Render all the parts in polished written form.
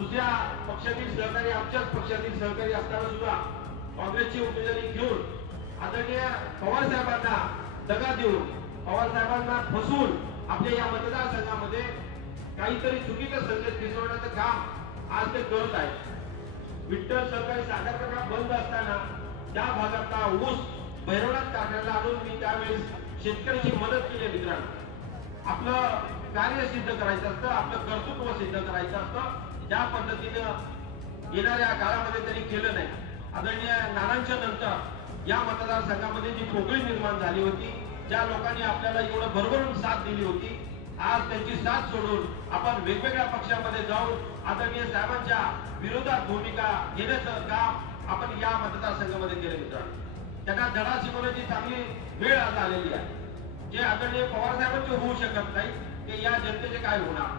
दुसऱ्या पक्षातील सहकारी आमच्याच पक्षातील सहकारी असताना सुद्धा काँग्रेसची उमेदवारी घेऊन आदरणीय पवार साहेबांना दगा देऊन पवार साहेबांना फसवून आपल्या या मतदारसंघामध्ये काहीतरी चुकीचा संदेश पिसवण्याचं काम आज ते करत आहेत। विठ्ठल सहकारी साखर कारखाना बंद असताना त्या भागातला ऊस भैरवनाथ कारखान्याला आणून मी त्यावेळेस शेतकऱ्याची मदत केली। मित्रांनो, आपलं कार्य सिद्ध करायचं असतं, आपलं कर्तृत्व सिद्ध करायचं असतं। ज्या पद्धतीने येणाऱ्या काळामध्ये त्यांनी केलं नाही। आदरणीय नानांच्या नंतर या मतदारसंघामध्ये जी पोकळी निर्माण झाली होती, ज्या लोकांनी आपल्याला एवढं भरभरून साथ दिली होती, आज त्यांची साथ सोडून आपण वेगवेगळ्या पक्षामध्ये जाऊन आदरणीय साहेबांच्या विरोधात भूमिका घेण्याचं काम आपण या मतदारसंघामध्ये केलं। मित्रांनो, त्यांना धडा शिकवण्याची चांगली वेळ आज आलेली आहे। जे आदरणीय पवार साहेबांचे होऊ शकत नाही ते या जनतेचे काय होणार?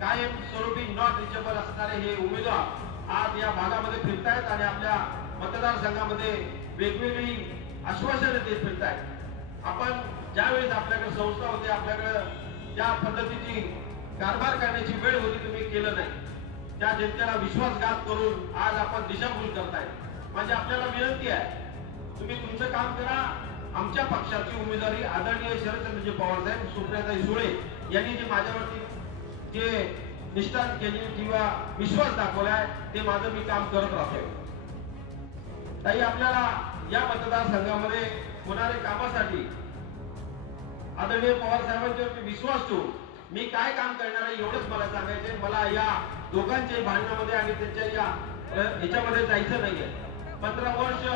कायम स्वरूपी नॉट रिचेबल असणारे हे उमेदवार आज या भागामध्ये फिरतायत आणि आपल्या मतदारसंघामध्ये वेगवेगळी आश्वासनं देत फिरतायत। आपण ज्यावेळेस आपल्याकडे संस्था होती, आपल्याकडे ज्या पद्धतीची कारभार करण्याची वेळ होती, तुम्ही केलं नाही। त्या जनतेला विश्वासघात करून आज आपण दिशाभूल करताय। म्हणजे आपल्याला विनंती आहे, तुम्ही तुमचं काम करा। आमच्या पक्षाची उमेदवारी आदरणीय शरदचंद्रजी पवार साहेब, सुप्रियाताई सुळे यांनी जी माझ्यावरती जे निष्ठा केली किंवा विश्वास दाखवलाय ते माझं मी काम करत राहतोय। ताई, आपल्याला या मतदारसंघामध्ये होणाऱ्या कामासाठी आदरणीय पवार साहेबांच्यावरती विश्वास ठेवून मी काय काम करणार आहे एवढंच मला सांगायचंय। मला या दोघांच्या भांडणामध्ये आणि त्यांच्या या ह्याच्यामध्ये जायचं नाहीये। 15 वर्ष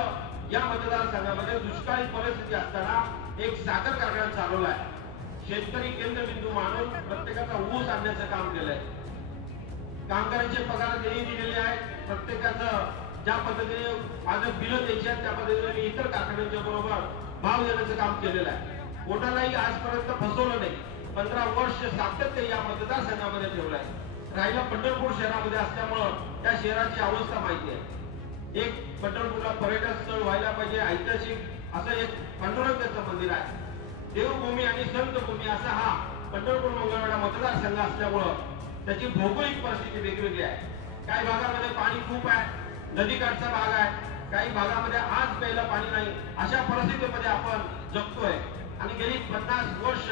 या मतदारसंघामध्ये दुष्काळी परिस्थिती असताना एक साखर कारखाना चालवलाय। शेतकरी केंद्रबिंदू मानून प्रत्येकाचा ऊस आणण्याचं काम केलंय। कामगारांचे पगार त्यांनी दिलेले आहेत। प्रत्येकाचं ज्या पद्धतीने माझं बिलं द्यायची आहेत त्या पद्धतीने मी इतर कारखान्यांच्या बरोबर भाव देण्याचं काम केलेलं आहे। कोणालाही आजपर्यंत फसवलं नाही। 15 वर्ष सातत्य या मतदारसंघामध्ये ठेवलंय। राहिला पंढरपूर शहरामध्ये असल्यामुळं त्या शहराची अवस्था माहिती आहे। एक पंढरपूरला पर्यटन स्थळ व्हायला पाहिजे, ऐतिहासिक असं एक पांडुरंगाचं मंदिर आहे। देवभूमी आणि संतभूमी असा हा पंढरपूर मंगळवेढा मतदारसंघ असल्यामुळं त्याची भौगोलिक परिस्थिती वेगवेगळी आहे। काही भागामध्ये पाणी खूप आहे, नदीकाठचा भाग आहे, काही भागामध्ये आज प्यायला पाणी नाही। अशा परिस्थितीमध्ये आपण जगतोय आणि गेली 50 वर्ष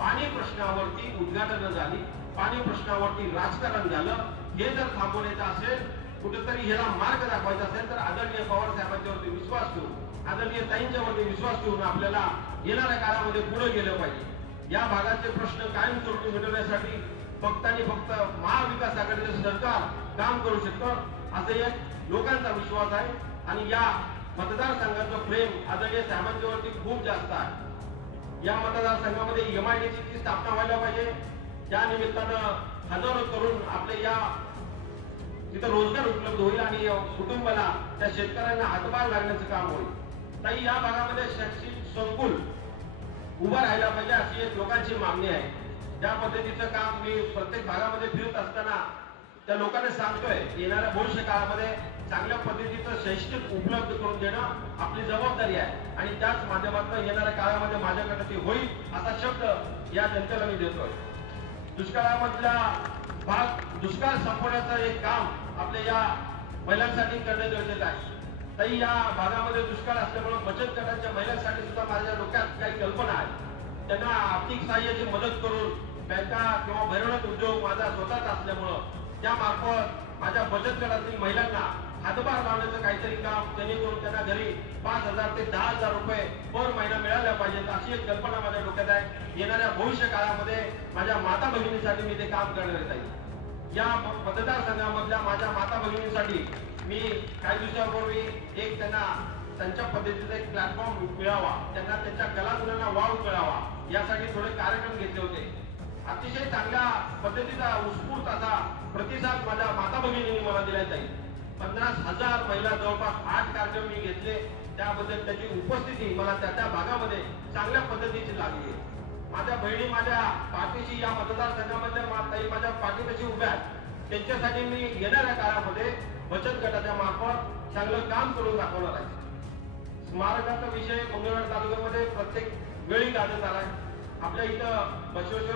पाणी प्रश्नावरती उद्घाटन झाली, पाणी प्रश्नावरती राजकारण झालं। हे जर थांबवण्याचं असेल, कुठेतरी ह्याला मार्ग दाखवायचा असेल तर आदरणीय पवार साहेबांच्यावरती विश्वास ठेवून, आदरणीय ताईंच्यावरती विश्वास ठेवून आपल्याला येणाऱ्या काळामध्ये पुढे गेलं पाहिजे। या भागाचे प्रश्न कायमस्वरूपी मिटवण्यासाठी फक्त आणि फक्त महाविकास आघाडीचं सरकार काम करू शकतं असं एक लोकांचा विश्वास आहे। आणि या मतदारसंघाचं प्रेम आदरणीय साहेबांच्यावरती खूप जास्त आहे। या मतदारसंघामध्ये MIDC ची स्थापना व्हायला पाहिजे। त्या निमित्तानं हजारो तरुण आपले या तिथं रोजगार उपलब्ध होईल आणि कुटुंबाला त्या शेतकऱ्यांना हातभार लागण्याचं काम होईल। ताई, या भागामध्ये शैक्षणिक संकुल उभं राहायला पाहिजे अशी एक लोकांची मागणी आहे। ज्या पद्धतीचं काम मी प्रत्येक भागामध्ये फिरत असताना त्या लोकांना सांगतोय, येणाऱ्या भविष्य काळामध्ये चांगल्या पद्धतीचं शैक्षणिक उपलब्ध करून देणं आपली जबाबदारी आहे आणि त्याच माध्यमातून येणाऱ्या काळामध्ये माझ्याकडे ते होईल असा शब्द या जनतेला मी देतोय। दुष्काळामधला भाग दुष्काळ संपवण्याचं एक काम आपल्या या महिलांसाठी करणं गरजेचं आहे। ताई, या भागामध्ये दुष्काळ असल्यामुळे बचत गटाच्या महिलांसाठी सुद्धा माझ्या डोक्यात काही कल्पना आहे। त्यांना आर्थिक सहाय्याची मदत करून बँका किंवा भैरवनाथ उद्योग माझा स्वतःच असल्यामुळं त्यामार्फत माझ्या बचत गटातील महिलांना हातभार लावण्याचं काहीतरी काम, जेणेकरून त्यांना घरी 5,000 ते 10,000 रुपये पर महिना मिळाल्या पाहिजेत अशी एक कल्पना माझ्या डोक्यात आहे। येणाऱ्या भविष्य काळामध्ये माझ्या माता भगिनीसाठी मी ते काम करणार आहे। या मतदारसंघामधल्या माझ्या माता भगिनीसाठी मी काही दिवसापूर्वी एक त्यांना त्यांच्या पद्धतीचा एक प्लॅटफॉर्म मिळावा, त्यांना त्यांच्या कलागुणांना वाव कळावा यासाठी थोडे कार्यक्रम घेतले होते। अतिशय चांगल्या पद्धतीचा उत्स्फूर्त असा प्रतिसाद माझ्या माता भगिनींनी मला दिला जाईल। 50,000 महिला जवळपास 8 कार्यक्रम मी घेतले, त्याबद्दल त्याची उपस्थिती मला त्या भागामध्ये चांगल्या पद्धतीची लागली। माझ्या बहिणी माझ्या पाठीशी या मतदारसंघामधल्या ताई माझ्या पाठीपाशी उभ्या आहेत। त्यांच्यासाठी मी येणाऱ्या काळामध्ये बचत गटाच्या मार्फत चांगलं काम करून दाखवणार आहे। स्मारकाचा विषय मंगळवेढा तालुक्यामध्ये प्रत्येक वेळी गाजत आलाय। आपल्या इथं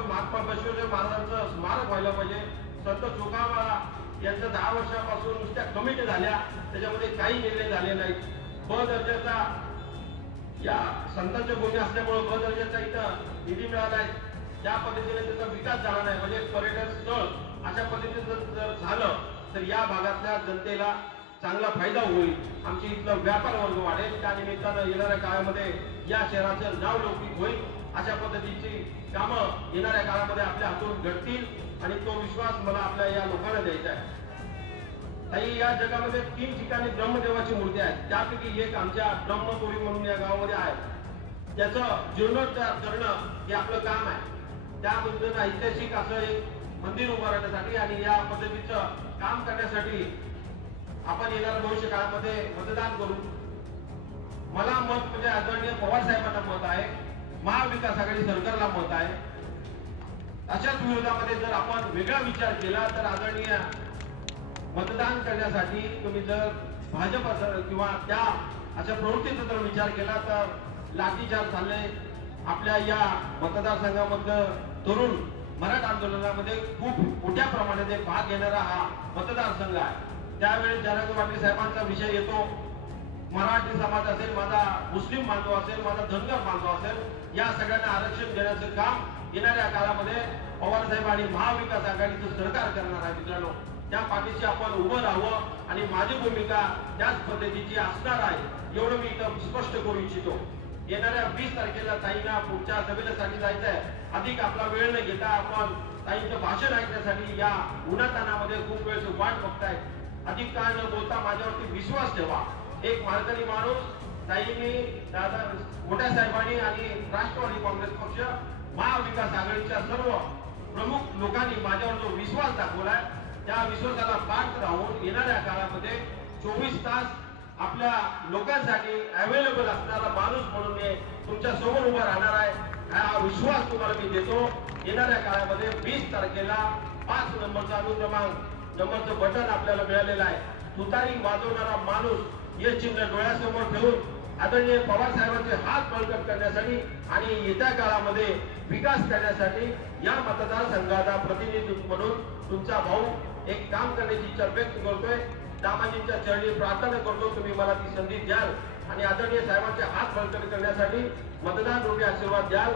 महात्मा बसवेश्वर महाराजांचं स्मारक व्हायला पाहिजे। संत तुकाराम यांचं 10 वर्षापासून नुसत्या कमिटी झाल्या, त्याच्यामध्ये काही निर्णय झाले नाहीत. ब दर्जाचा या संतांच्या भूमी असल्यामुळे ब दर्जाचा इथं निधी मिळाला आहे. ज्या पद्धतीने त्याचा विकास झाला नाही, म्हणजे पर्यटन स्थळ अशा पद्धतीचं जर झालं तर या भागातल्या जनतेला चांगला फायदा होईल. आमची इथला व्यापार वर्ग वाढेल. त्या निमित्तानं येणाऱ्या काळामध्ये या शहराचं नाव लौकिक होईल. अशा पद्धतीची कामं येणाऱ्या काळामध्ये आपल्या हातून घडतील आणि तो विश्वास मला आपल्या या लोकांना द्यायचा आहे. ताई, या जगामध्ये 3 ठिकाणी ब्रह्मदेवाची मूर्ती आहे. त्यापैकी एक आमच्या ब्रह्मपुरी म्हणून या गावामध्ये आहे. त्याचं जीर्णोद्धार करणं हे आपलं काम आहे. त्याबद्दल ऐतिहासिक असं एक मंदिर उभारण्यासाठी आणि या पद्धतीचं काम करण्यासाठी आपण येणाऱ्या भविष्य काळामध्ये मतदान करू. मला मत म्हणजे आदरणीय पवार साहेबांना मत आहे, महाविकास आघाडी सरकारला मत आहे. अशाच विरोधामध्ये जर आपण वेगळा विचार केला तर आदरणीय मतदान करण्यासाठी तुम्ही जर भाजप किंवा त्या अशा प्रवृत्तीचा जर विचार केला तर लाठीचार्ज झाले. आपल्या या मतदारसंघामधलं तरुण मराठा आंदोलनामध्ये खूप मोठ्या प्रमाणात भाग घेणारा हा मतदारसंघ आहे. त्यावेळेस जयराज पाटील साहेबांचा विषय येतो. मराठी समाज असेल, माझा मुस्लिम बांधव असेल, माझा धनगर बांधव असेल, या सगळ्यांना आरक्षण देण्याचं काम येणाऱ्या काळामध्ये पवार साहेब आणि महाविकास आघाडीचं सरकार करणार आहे. मित्रांनो, त्या पाठीशी आपण उभं राहावं आणि माझी भूमिका त्याच पद्धतीची असणार आहे एवढं मी इथं स्पष्ट करू इच्छितो. येणाऱ्या 20 तारखेला ताईंना पुढच्या सभेसाठी जायचं आहे. अधिक आपला वेळ न घेता आपण ताईंचं भाषण ऐकण्यासाठी या उन्हातानामध्ये खूप वेळ वाट बघताय. अधिक काळ न बोलता माझ्यावरती विश्वास ठेवा. एक मालकरी माणूस ताईंनी, दादा मोठ्या साहेबांनी आणि राष्ट्रवादी काँग्रेस पक्ष, महाविकास आघाडीच्या सर्व प्रमुख लोकांनी माझ्यावर जो विश्वास दाखवलाय त्या विश्वासाला पात्र राहून येणाऱ्या काळामध्ये 24 तास आपल्या लोकांसाठी अवेलेबल असणारा माणूस म्हणून मी तुमच्या समोर उभा राहणार आहे. हा विश्वास तुम्हाला मी देतो. येणाऱ्या काळामध्ये 20 तारखेला 5 नंबरचा अनुक्रमांक नंबरचं बटन आपल्याला मिळालेलं आहे. तुतारी वाजवणारा माणूस हे चिन्ह डोळ्यासमोर ठेवून आदरणीय पवार साहेबांचे हात बळकट करण्यासाठी आणि येत्या काळामध्ये विकास करण्यासाठी या मतदारसंघाचा प्रतिनिधी म्हणून तुमचा भाऊ एक काम करण्याची इच्छा व्यक्त करतोय. दामाजींच्या चरणी प्रार्थना करतो, तुम्ही मला ती संधी द्याल आणि आदरणीय साहेबांचे हात बळकट करण्यासाठी मतदान रूपी आशीर्वाद द्याल.